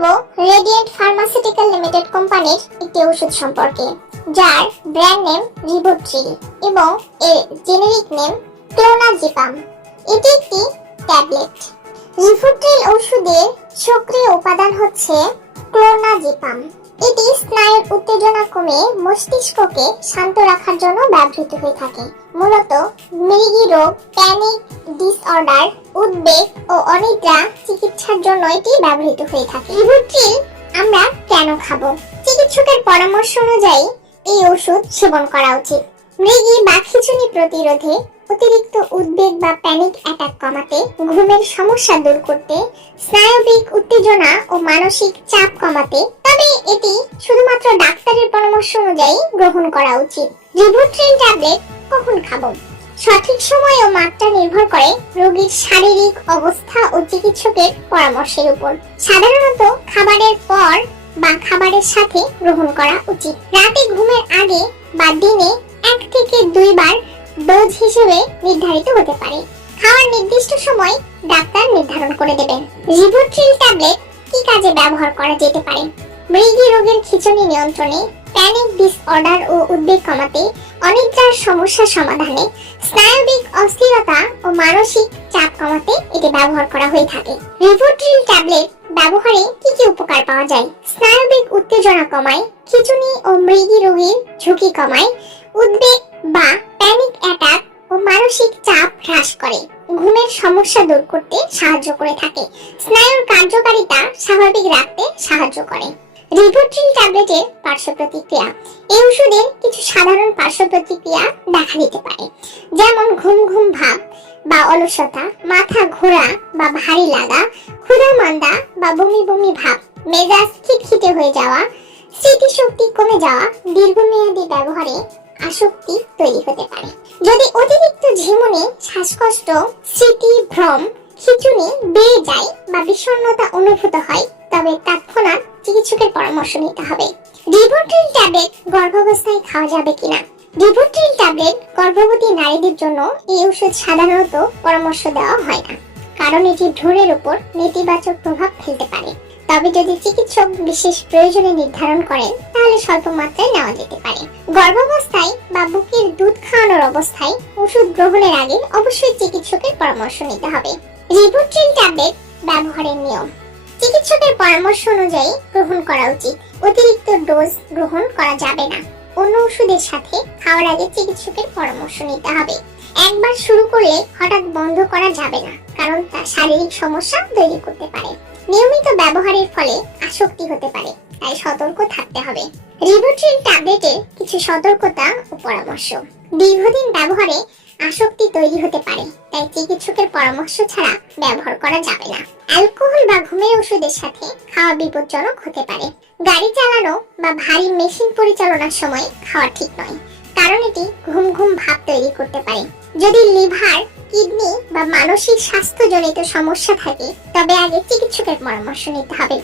করব radiant pharmaceutical limited কোম্পানির একটি ওষুধ সম্পর্কে, যার ব্র্যান্ড নেম রিবোট্রিল এবং এর জেনেরিক নেম ক্লোনাজিপাম এটি একটি ট্যাবলেট রিবোট্রিল ওষুধের সক্রিয় উপাদান হচ্ছে ক্লোনাজিপাম এটি স্নায়ুর উত্তেজনা কমে মস্তিষ্ককে শান্ত রাখার জন্য ব্যবহৃত হয়ে থাকে। মূলত মৃগী রোগ প্যানিক ডিসঅর্ডার উদ্বেগ ও অনিদ্রা চিকিৎসার জন্য এটি ব্যবহৃত হয়ে থাকে। রিভোট্রিল আমরা কেন খাব? চিকিৎসকের পরামর্শ অনুযায়ী এই ওষুধ সেবন করা উচিত। মৃগী বা খিচুনি প্রতিরোধে অতিরিক্ত উদ্বেগ বা প্যানিক অ্যাটাক কমাতে, ঘুমের সমস্যা দূর করতে, স্নায়বিক উত্তেজনা ও মানসিক চাপ কমাতে, তবে এটি শুধুমাত্র ডাক্তারের পরামর্শ অনুযায়ী গ্রহণ করা উচিত। রিভোট্রিল ট্যাবলেট কখন খাব? সঠিক সময় ও মাত্রা নির্ভর করে রোগীর শারীরিক অবস্থা ও চিকিৎসকের পরামর্শের উপর। সাধারণত খাবারের পর বা খাবারের সাথে গ্রহণ করা উচিত। রাতে ঘুমের আগে বা দিনে এক থেকে দুইবার ডোজ হিসেবে নির্ধারিত হতে পারে। খাওয়ার নির্দিষ্ট সময় ডাক্তার নির্ধারণ করে দেবেন। রিভোট্রিল ট্যাবলেট কি কাজে ব্যবহার করা যেতে পারে? মৃগী রোগের খিঁচুনি নিয়ন্ত্রণে প্যানিক ডিসঅর্ডার ও উদ্বেগ কমাতে অনিদ্রার সমস্যা সমাধানে স্নায়বিক অস্থিরতা ও মানসিক চাপ কমাতে এটি ব্যবহার করা হয়ে থাকে। রিভোট্রিল ট্যাবলেট ব্যবহারে কি কি উপকার পাওয়া যায়? স্নায়বিক উত্তেজনা কমায়, খিঁচুনি ও মৃগী রোগীর ঝুঁকি কমায়, উদ্বেগ বা প্যানিক অ্যাটাক ও মানসিক চাপ হ্রাস করে। ঘুমের সমস্যা দূর করতে সাহায্য করে থাকে। স্নায়ুর কার্যকারিতা স্বাভাবিক রাখতে সাহায্য করে। রিভোট্রিল ট্যাবলেটের পার্শ্ব প্রতিক্রিয়া এই ওষুধের কিছু সাধারণ পার্শ্ব প্রতিক্রিয়া দেখা দিতে পারে। যেমন ঘুম ঘুম ভাব বা অলসতা, মাথা ঘোরা বা ভারী লাগা, ক্ষুধা মান্দা বা বমি বমি ভাব, মেজাজ খিটখিটে হয়ে যাওয়া, স্মৃতিশক্তি কমে যাওয়া, দীর্ঘমেয়াদী ব্যবহারে আসক্তি তৈরি হতে পারে। যদি অতিরিক্ত ঝিমুনি, শ্বাসকষ্ট স্মৃতি ভ্রম খিচুনি বেড়ে যায় বা বিষণ্ণতা অনুভূত হয় তবে তৎক্ষণাৎ চিকিৎসকের পরামর্শ নিতে হবে। রিভোট্রিল ট্যাবলেট গর্ভাবস্থায় খাওয়া যাবে কিনা? রিভোট্রিল ট্যাবলেট গর্ভবতী নারীদের জন্য এই ওষুধ সাধারণত পরামর্শ দেওয়া হয় না। কারণ এটি ভ্রূণের উপর নেতিবাচক প্রভাব ফেলতে পারে। তবে যদি চিকিৎসক বিশেষ প্রয়োজনে নির্ধারণ করেন, তাহলে স্বল্প মাত্রায় নেওয়া যেতে পারে। গর্ভাবস্থায় বা বুকের দুধ খাওয়ানোর অবস্থায় ওষুধ গ্রহণের আগে অবশ্যই চিকিৎসকের পরামর্শ নিতে হবে। রিভোট্রিল ট্যাবলেট ব্যবহারের নিয়ম। চিকিৎসকের পরামর্শ অনুযায়ী গ্রহণ করা উচিত। অতিরিক্ত ডোজ গ্রহণ করা যাবে না। অন্য ওষুধের সাথে খাওয়ার আগে চিকিৎসকের পরামর্শ নিতে হবে। একবার শুরু করলে হঠাৎ বন্ধ করা যাবে না, কারণ তা শারীরিক সমস্যা তৈরি করতে পারে। নিয়মিত ব্যবহারের ফলে আসক্তি হতে পারে, তাই সতর্ক থাকতে হবে। রিভোট্রিল ট্যাবলেটের কিছু সতর্কতা ও পরামর্শ। দীর্ঘদিন ব্যবহারে আসক্তি তৈরি হতে পারে, তাই চিকিৎসকের পরামর্শ ছাড়া ব্যবহার করা যাবে না। অ্যালকোহল বা ঘুমের ওষুধের সাথে খাওয়া বিপজ্জনক হতে পারে। গাড়ি চালানো বা ভারী মেশিন পরিচালনার সময় খাওয়া ঠিক নয়। কারণ এটি ঘুম ঘুম ভাব তৈরি করতে পারে। যদি লিভার, কিডনি বা মানসিক স্বাস্থ্যজনিত সমস্যা থাকে, তবে আগে চিকিৎসকের পরামর্শ নিতে হবে।